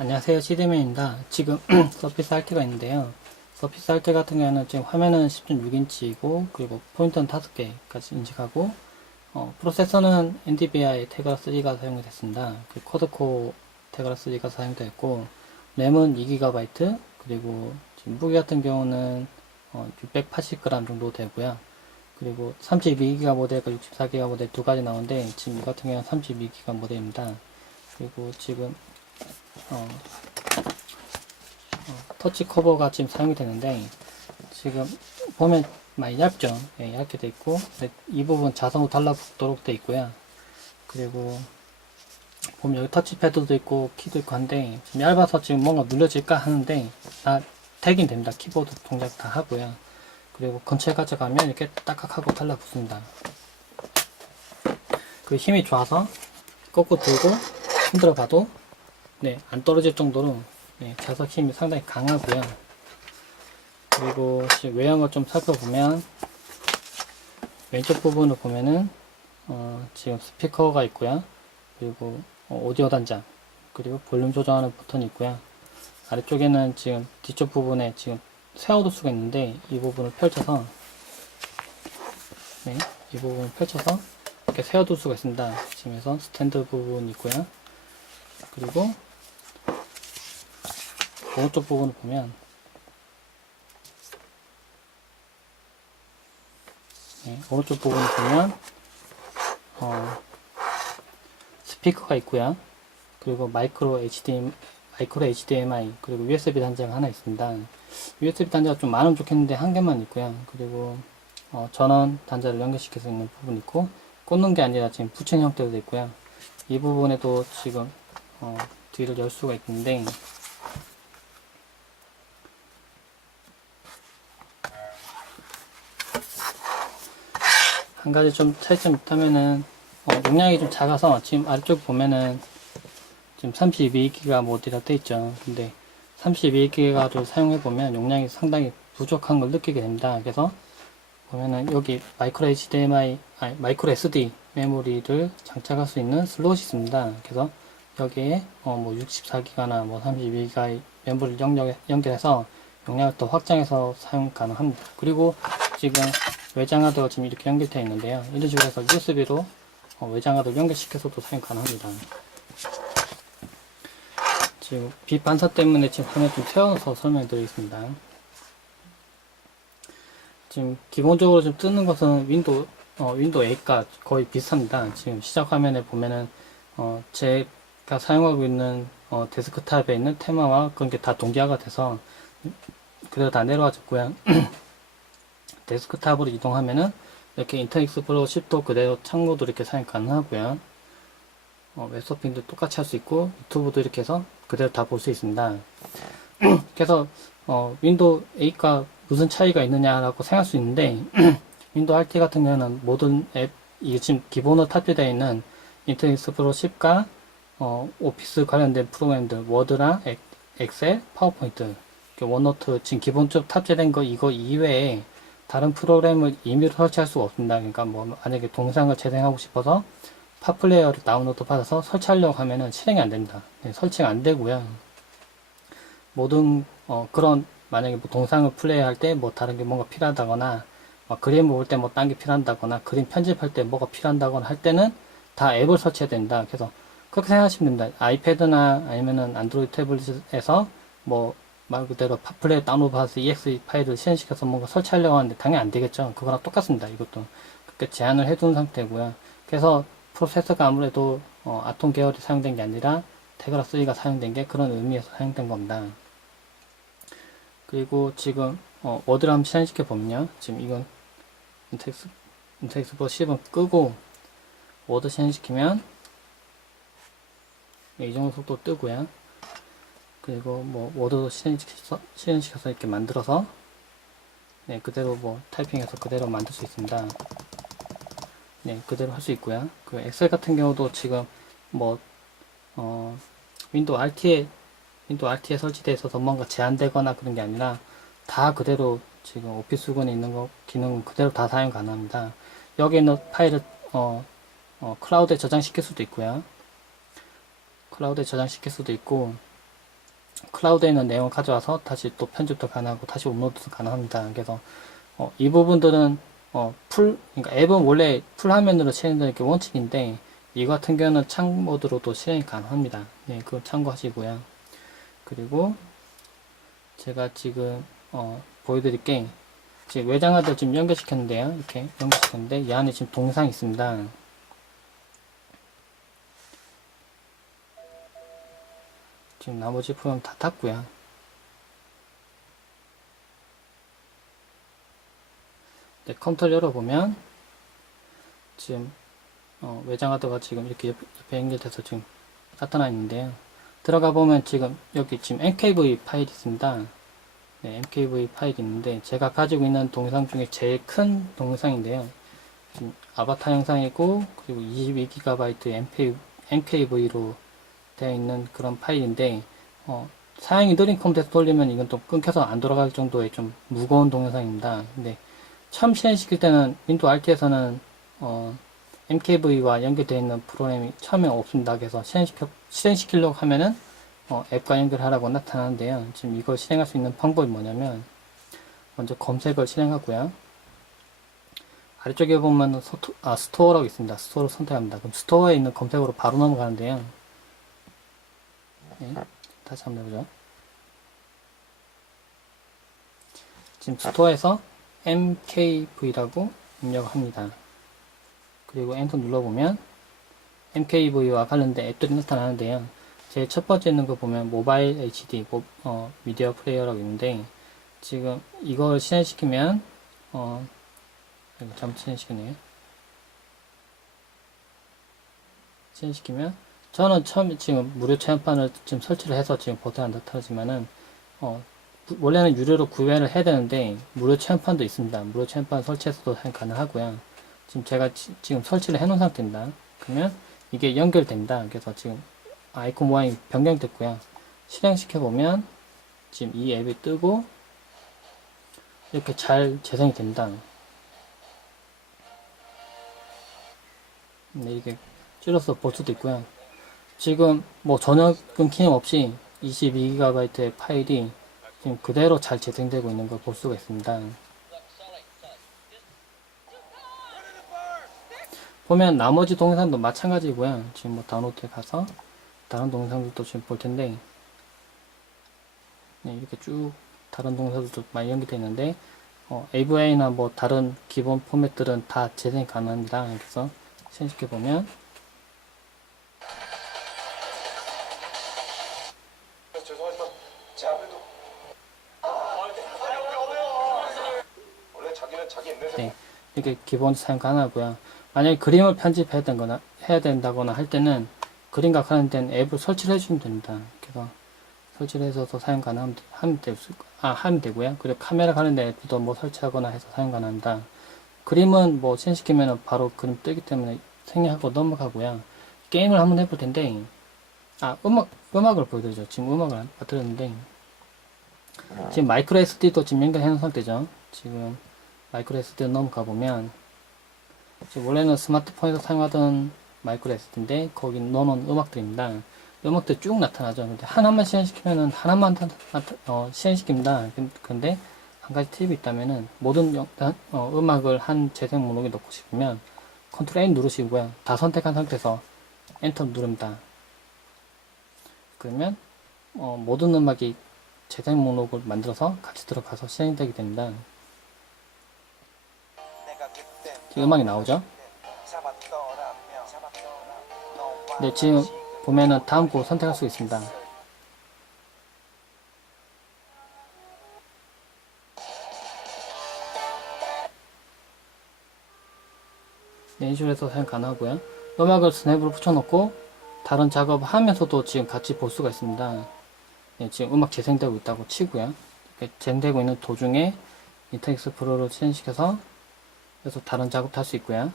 안녕하세요 시드맨입니다. 지금 서피스 RT가 있는데요. 서피스 RT 같은 경우는 지금 화면은 10.6인치이고 그리고 포인터는 5개까지 인식하고 어, 프로세서는 NDVI 테그라 3가 사용이 됐습니다. 그 코드코 테그라 3가 사용되었고 램은 2GB 그리고 지금 무게 같은 경우는 어, 680g 정도 되고요. 그리고 32기가 모델과 64기가 모델 두 가지 나오는데 지금 이 같은 경우는 32기가 모델입니다. 그리고 지금 어, 어, 터치 커버가 지금 사용이 되는데 지금 보면 많이 얇죠? 예, 얇게 돼 있고 이 부분 자석으로 달라붙도록 돼 있고요. 그리고 보면 여기 터치패드도 있고 키도 있고 한데 지금 얇아서 지금 뭔가 눌려질까 하는데 다 되긴 됩니다. 키보드 동작 다 하고요. 그리고 근처에 가져가면 이렇게 딱딱하고 달라붙습니다. 그 힘이 좋아서 거꾸로 들고 흔들어 봐도 네, 안 떨어질 정도로 네, 자석 힘이 상당히 강하고요. 그리고 외형을 좀 살펴보면 왼쪽 부분을 보면은 어, 지금 스피커가 있고요. 그리고 어, 오디오 단자 그리고 볼륨 조정하는 버튼이 있고요. 아래쪽에는 지금 뒤쪽 부분에 지금 세워둘 수가 있는데 이 부분을 펼쳐서 네, 이 부분을 펼쳐서 이렇게 세워둘 수가 있습니다. 지금에서 스탠드 부분이 있고요. 그리고 오른쪽 부분을 보면 네, 오른쪽 부분을 보면 어, 스피커가 있고요. 그리고 마이크로 HDMI, 마이크로 HDMI 그리고 USB 단자가 하나 있습니다. USB 단자가 좀 많으면 좋겠는데 한 개만 있고요. 그리고 어, 전원 단자를 연결시킬 수 있는 부분 있고 꽂는 게 아니라 지금 붙인 형태로 되어 있고요. 이 부분에도 지금 어, 뒤를 열 수가 있는데 한 가지 좀 차이점이 있다면은 어, 용량이 좀 작아서 지금 아래쪽 보면은 지금 32기가 모드라 돼 있죠. 근데 32기가를 사용해 보면 용량이 상당히 부족한 걸 느끼게 됩니다. 그래서 보면은 여기 마이크로 HDMI, 아니 마이크로 SD 메모리를 장착할 수 있는 슬롯이 있습니다. 그래서 여기에 어, 뭐 64기가나 뭐 32기가의 메모리를 연결, 연결해서 용량을 더 확장해서 사용 가능합니다. 그리고 지금 외장하드가 지금 이렇게 연결되어 있는데요. 이런 식으로 해서 USB로 어, 외장하드 연결시켜서도 사용 가능합니다. 지금 빛 반사 때문에 지금 화면 좀 세워서 설명드리겠습니다. 지금 기본적으로 좀 뜨는 것은 윈도우 어, 윈도우 8과 거의 비슷합니다. 지금 시작 화면에 보면은 어, 제가 사용하고 있는 어, 데스크탑에 있는 테마와 그런 게 다 동기화가 돼서 그대로 다 내려와 졌고요. 데스크탑으로 이동하면은 이렇게 인터넷 익스플로러 10도 그대로 창고도 이렇게 사용 가능하고요. 어, 웹서핑도 똑같이 할 수 있고 유튜브도 이렇게 해서 그대로 다 볼 수 있습니다. 그래서 어, 윈도우 8과 무슨 차이가 있느냐라고 생각할 수 있는데 윈도우 RT 같은 경우는 모든 앱 이게 지금 기본으로 탑재되어 있는 인터넷 익스플로러 10과 어, 오피스 관련된 프로그램들 워드랑 엑- 엑셀, 파워포인트, 그 원노트 지금 기본적으로 탑재된 거 이거 이외에 다른 프로그램을 임의로 설치할 수가 없습니다. 그러니까 뭐 만약에 동영상을 재생하고 싶어서 팟플레이어를 다운로드 받아서 설치하려고 하면은 실행이 안 됩니다. 네, 설치가 안 되고요. 모든 어, 그런 만약에 뭐 동상을 플레이할 때 뭐 다른 게 뭔가 필요하다거나 막 그림을 볼때뭐 딴 게 필요하다거나 그림 편집할 때 뭐가 필요하다거나 할 때는 다 앱을 설치해야 된다. 그래서 그렇게 생각하시면 됩니다. 아이패드나 아니면은 안드로이드 태블릿에서 뭐 말 그대로 팟플레이 다운로드 받아서 exe 파일을 실행시켜서 뭔가 설치하려고 하는데 당연히 안 되겠죠. 그거랑 똑같습니다. 이것도 그렇게 제한을 해둔 상태고요. 그래서 프로세서가 아무래도 어, 아톰 계열이 사용된 게 아니라 테그라 3가 사용된 게 그런 의미에서 사용된 겁니다. 그리고 지금 어, 워드를 한번 실행시켜 보면요. 지금 이건 인텍스 인텍스플로 10은 끄고 워드 실행시키면 네, 이 정도 속도 뜨고요. 그리고 뭐 워드도 실행시켜서, 실행시켜서 이렇게 만들어서 네, 그대로 뭐 타이핑해서 그대로 만들 수 있습니다. 네, 그대로 할 수 있고요. 그 엑셀 같은 경우도 지금 뭐 어, 윈도우 RT에 윈도우 RT에 설치되어 있어서 뭔가 제한되거나 그런 게 아니라 다 그대로 지금 오피스 수근에 있는 거 기능 그대로 다 사용 가능합니다. 여기 있는 파일을 어, 어, 클라우드에 저장시킬 수도 있고요. 클라우드에 저장시킬 수도 있고 클라우드에 있는 내용을 가져와서 다시 또 편집도 가능하고 다시 업로드도 가능합니다. 그래서 어, 이 부분들은 어, 풀, 그러니까 앱은 원래 풀 화면으로 실행되는 게 원칙인데 이 같은 경우는 창 모드로도 실행이 가능합니다. 네, 그걸 참고하시고요. 그리고 제가 지금 어, 보여드릴 게 지금 외장하드 지금 연결시켰는데요. 이렇게 연결시켰는데 이 안에 지금 동영상이 있습니다. 지금 나머지 프로그램 다 탔고요. 네, 컴퓨터를 열어보면 지금 어, 외장하드가 지금 이렇게 옆, 옆에 연결돼서 지금 나타나 있는데요. 들어가 보면 지금 여기 지금 MKV 파일이 있습니다. 네, MKV 파일이 있는데 제가 가지고 있는 동영상 중에 제일 큰 동영상인데요. 지금 아바타 영상이고 그리고 22GB MK, MKV로 되어 있는 그런 파일인데 어, 사양이 느린 컴퓨터에서 돌리면 이건 또 끊겨서 안 돌아갈 정도의 좀 무거운 동영상입니다. 근데 처음 실행시킬 때는 윈도우 RT에서는 어, MKV와 연결되어 있는 프로그램이 처음에 없습니다. 그래서 실행시켜, 실행시키려고 하면은 어, 앱과 연결하라고 나타나는데요. 지금 이걸 실행할 수 있는 방법이 뭐냐면 먼저 검색을 실행하고요. 아래쪽에 보면 스토, 아, 스토어라고 있습니다. 스토어를 선택합니다. 그럼 스토어에 있는 검색으로 바로 넘어가는데요. 네, 다시 한번 해보죠. 지금 스토어에서 MKV라고 입력합니다. 그리고 엔터 눌러보면 MKV와 관련된 앱들이 나타나는데요. 제일 첫 번째 있는 거 보면 모바일 HD 모, 어, 미디어 플레이어라고 있는데 지금 이걸 실행시키면 어, 잘못 실행시켰네요. 실행시키면 저는 처음 지금 무료 체험판을 지금 설치를 해서 지금 버튼 안 나타나지만은 어, 구- 원래는 유료로 구매를 해야 되는데 무료 체험판도 있습니다. 무료 체험판 설치해서도 가능하고요. 지금 제가 지, 금 설치를 해놓은 상태입니다. 그러면 이게 연결된다. 그래서 지금 아이콘 모양이 변경됐고요. 실행시켜 보면 지금 이 앱이 뜨고 이렇게 잘 재생이 된다. 네, 이게 찔러서 볼 수도 있고요. 지금 뭐 전혀 끊김 없이 22GB의 파일이 지금 그대로 잘 재생되고 있는 걸 볼 수가 있습니다. 보면 나머지 동영상도 마찬가지고요. 지금 뭐 다운로드에 가서 다른 동영상들도 지금 볼 텐데 네, 이렇게 쭉 다른 동영상들도 많이 연결되어 있는데 어, AVI나 뭐 다른 기본 포맷들은 다 재생이 가능합니다. 그래서 실행시켜 보면 이렇게 기본 사용 가능하고요. 만약에 그림을 편집해야 된거나 해야 된다거나 할 때는 그림과 관련된 앱을 설치를 해주시면 됩니다. 그래서 설치를 해서도 사용 가능하면 수, 아, 하면 되고요. 그리고 카메라 관련된 앱도 뭐 설치하거나 해서 사용 가능합니다. 그림은 뭐 실행시키면 바로 그림 뜨기 때문에 생략하고 넘어가고요. 게임을 한번 해볼 텐데, 아, 음악, 음악을 보여드리죠. 지금 음악을 빠뜨렸는데, 지금 마이크로 SD도 지금 연결해 놓은 상태죠. 지금 마이크로 SD 넘어가 보면, 원래는 스마트폰에서 사용하던 마이크로 SD인데, 거기 넣어놓은 음악들입니다. 음악들 쭉 나타나죠. 근데 하나만 실행시키면은 하나만 어, 실행시킵니다. 근- 근데 한 가지 팁이 있다면은 모든 영- 어, 음악을 한 재생 목록에 넣고 싶으면 컨트롤 N 누르시고요. 다 선택한 상태에서 엔터 누릅니다. 그러면 어, 모든 음악이 재생 목록을 만들어서 같이 들어가서 실행되게 됩니다. 지금 음악이 나오죠? 네, 지금 보면은 다음 곡 선택할 수 있습니다. 네, 해서 사용 가능하고요. 음악을 스냅으로 붙여놓고 다른 작업을 하면서도 지금 같이 볼 수가 있습니다. 네, 지금 음악 재생되고 있다고 치고요. 재생되고 있는 도중에 인터엑스 프로를 실행시켜서 그래서 다른 작업도 할 수 있고요.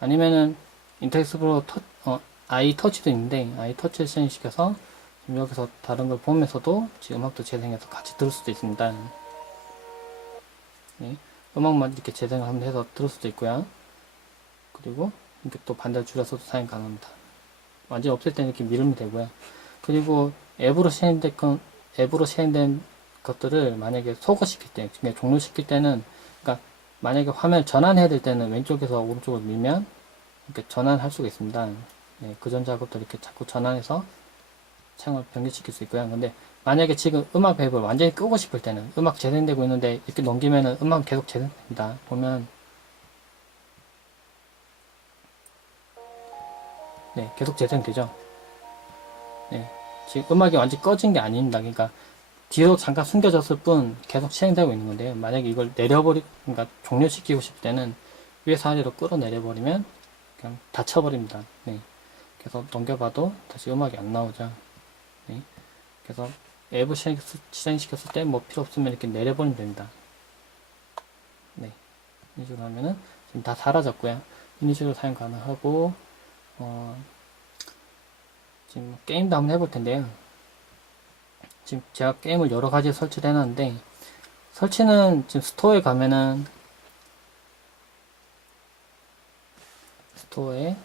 아니면은 인터엑스 프로 터, 어, 아이 터치도 있는데 아이 터치를 실행시켜서 지금 여기서 다른 걸 보면서도 지금 음악도 재생해서 같이 들을 수도 있습니다. 네, 음악만 이렇게 재생을 한번 해서 들을 수도 있고요. 그리고 이렇게 또 반대로 줄여서도 사용 가능합니다. 완전히 없을 때는 이렇게 밀으면 되고요. 그리고 앱으로 실행된 건 앱으로 실행된 것들을 만약에 소거시킬 때, 그러니까 종료시킬 때는, 만약에 화면을 전환해야 될 때는 왼쪽에서 오른쪽으로 밀면 이렇게 전환할 수가 있습니다. 예, 그전 작업들 이렇게 자꾸 전환해서 창을 변경시킬 수 있고요. 근데 만약에 지금 음악 앱을 완전히 끄고 싶을 때는 음악 재생되고 있는데 이렇게 넘기면은 음악 계속 재생됩니다. 보면 네, 계속 재생되죠. 네, 지금 음악이 완전히 꺼진 게 아닙니다. 그러니까 뒤로 잠깐 숨겨졌을 뿐 계속 실행되고 있는 건데요. 만약에 이걸 내려버리, 그러니까 종료시키고 싶을 때는 위에서 아래로 끌어내려버리면 그냥 닫혀버립니다. 네. 그래서 넘겨봐도 다시 음악이 안 나오죠. 네. 그래서 앱을 실행, 실행시켰을 때 뭐 필요 없으면 이렇게 내려버리면 됩니다. 네. 이런 식으로 하면은 지금 다 사라졌고요. 이런 식으로 사용 가능하고, 어, 지금 게임도 한번 해볼 텐데요. 지금 제가 게임을 여러 가지 설치를 해놨는데, 설치는 지금 스토어에 가면은, 스토어에,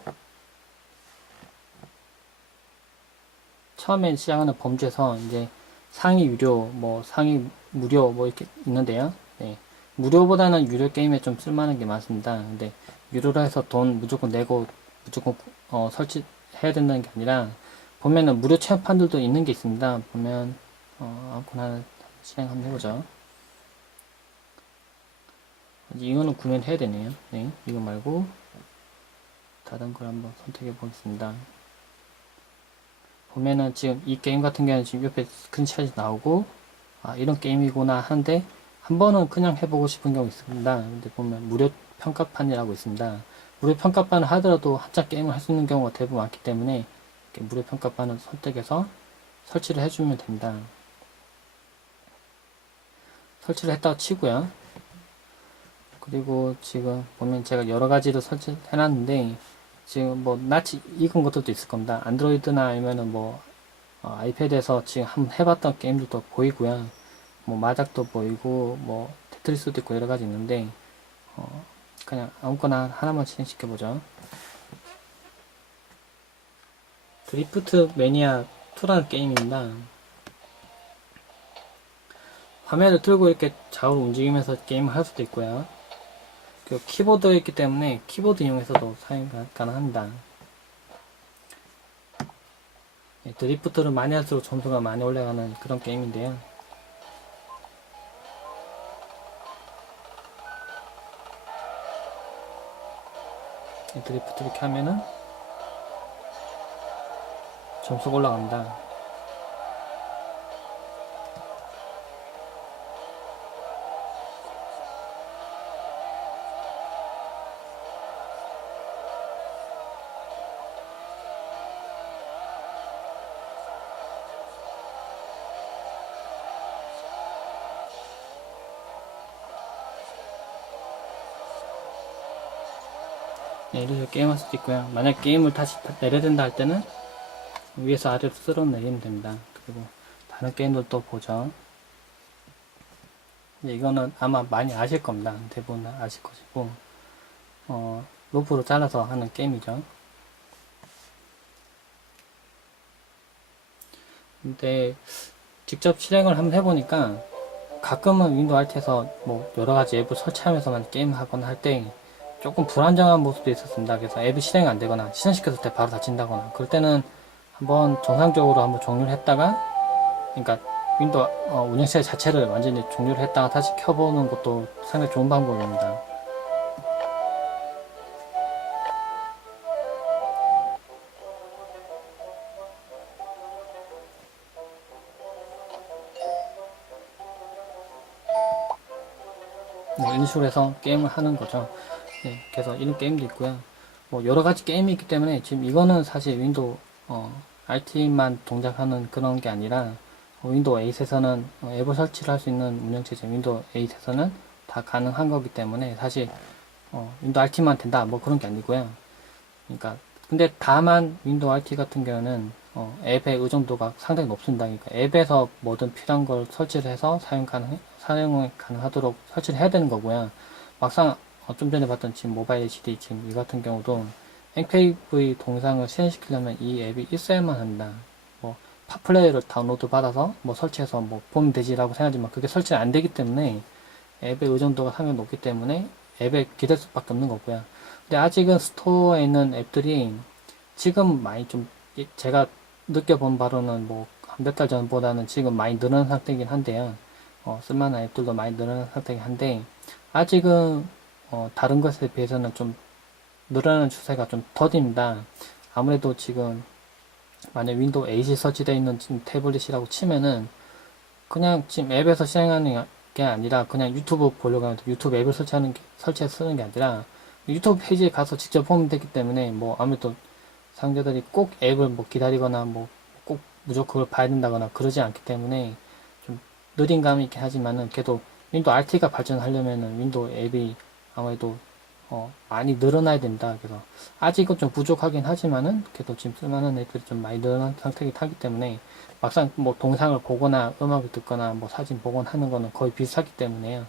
처음에 시작하는 범주에서 이제 상위 유료, 뭐 상위 무료 뭐 이렇게 있는데요. 네. 무료보다는 유료 게임에 좀 쓸만한 게 많습니다. 근데 유료로 해서 돈 무조건 내고 무조건 어, 설치해야 된다는 게 아니라 보면은 무료 체험판들도 있는 게 있습니다. 보면 어, 아무거나 실행 한번 해보죠. 이거는 구매를 해야 되네요. 네, 이거 말고 다른 걸 한번 선택해 보겠습니다. 보면은 지금 이 게임 같은 경우는 지금 옆에 스크린샷이 나오고 아 이런 게임이구나 하는데 한 번은 그냥 해보고 싶은 경우 있습니다. 근데 보면 무료 평가판이라고 있습니다. 무료 평가판을 하더라도 한참 게임을 할 수 있는 경우가 대부분 많기 때문에 이렇게 무료 평가판을 선택해서 설치를 해주면 됩니다. 설치를 했다고 치고요. 그리고 지금 보면 제가 여러 가지로 설치해 놨는데 지금 뭐 낯이 익은 것들도 있을 겁니다. 안드로이드나 아니면은 뭐 어, 아이패드에서 지금 한번 해봤던 게임들도 보이고요. 뭐 마작도 보이고 뭐 테트리스도 있고 여러 가지 있는데 어, 그냥 아무거나 하나만 진행시켜 보죠. 드리프트 매니아 2라는 게임입니다. 화면을 틀고 이렇게 좌우로 움직이면서 게임을 할 수도 있고요. 그 키보드가 있기 때문에 키보드 이용해서도 사용 가- 가능합니다. 예, 드리프트를 많이 할수록 점수가 많이 올라가는 그런 게임인데요. 예, 드리프트 이렇게 하면은 점수가 올라갑니다. 네, 이렇게 게임할 수도 있고요. 만약 게임을 다시 다- 내려야 된다 할 때는 위에서 아래로 쓸어 내리면 됩니다. 그리고 다른 게임들도 보죠. 네, 이거는 아마 많이 아실 겁니다. 대부분 아실 것이고, 어, 로프로 잘라서 하는 게임이죠. 근데 직접 실행을 한번 해보니까 가끔은 윈도우 알트에서 뭐 여러 가지 앱을 설치하면서만 게임하거나 할 때 조금 불안정한 모습도 있었습니다. 그래서 앱이 실행이 안 되거나 실행시켰을 때 바로 닫힌다거나 그럴 때는 한번 정상적으로 한번 종료를 했다가 그러니까 윈도우 어, 운영체 자체를 완전히 종료를 했다가 다시 켜보는 것도 상당히 좋은 방법입니다. 네, 이런 식으로 해서 게임을 하는 거죠. 네, 그래서 이런 게임도 있고요. 뭐 여러 가지 게임이 있기 때문에 지금 이거는 사실 윈도우 어, RT만 동작하는 그런 게 아니라 어, 윈도우 8에서는 어, 앱을 설치를 할 수 있는 운영체제 윈도우 8에서는 다 가능한 거기 때문에 사실 어, 윈도우 RT만 된다 뭐 그런 게 아니고요. 그러니까 근데 다만 윈도우 RT 같은 경우는 어, 앱의 의존도가 상당히 높습니다. 그러니까 앱에서 뭐든 필요한 걸 설치를 해서 사용 가능 사용 가능하도록 설치를 해야 되는 거고요. 막상 어, 좀 전에 봤던 지금 모바일 HD 지금 이 같은 경우도 NKV 동영상을 실행시키려면 이 앱이 있어야만 합니다. 뭐 파플레이를 다운로드 받아서 뭐 설치해서 뭐 보면 되지라고 생각하지만 그게 설치가 안 되기 때문에 앱의 의존도가 상당히 높기 때문에 앱에 기댈 수밖에 없는 거고요. 근데 아직은 스토어에 있는 앱들이 지금 많이 좀 이- 제가 느껴본 바로는 뭐 한 몇 달 전보다는 지금 많이 늘어난 상태이긴 한데요. 어, 쓸만한 앱들도 많이 늘어난 상태이긴 한데 아직은 어, 다른 것에 비해서는 좀 늘어나는 추세가 좀 더딥니다. 아무래도 지금 만약 윈도우 8이 설치되어 있는 태블릿이라고 치면은 그냥 지금 앱에서 실행하는 게 아니라 그냥 유튜브 보려고 하면 유튜브 앱을 설치하는 게, 설치해서 쓰는 게 아니라 유튜브 페이지에 가서 직접 보면 되기 때문에 뭐 아무래도 상대들이 꼭 앱을 뭐 기다리거나 뭐 꼭 무조건 그걸 봐야 된다거나 그러지 않기 때문에 좀 느린 감이 있긴 하지만은 그래도 윈도우 RT가 발전하려면은 윈도우 앱이 아무래도 어, 많이 늘어나야 된다. 그래서 아직은 좀 부족하긴 하지만은 그래도 지금 쓸만한 앱들이 좀 많이 늘어난 상태이긴 하기 때문에 막상 뭐 동상을 보거나 음악을 듣거나 뭐 사진 보거나 하는 거는 거의 비슷하기 때문에요.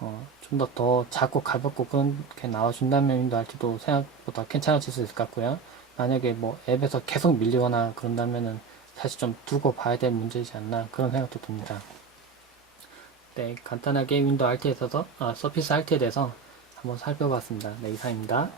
어, 좀 더 더 작고 가볍고 그렇게 나와준다면 RT도 생각보다 괜찮아질 수 있을 것 같고요. 만약에 뭐 앱에서 계속 밀리거나 그런다면은 사실 좀 두고 봐야 될 문제이지 않나 그런 생각도 듭니다. 네, 간단하게 윈도우 RT에 있어서 아, 서피스 RT에 대해서 한번 살펴봤습니다. 네, 이상입니다.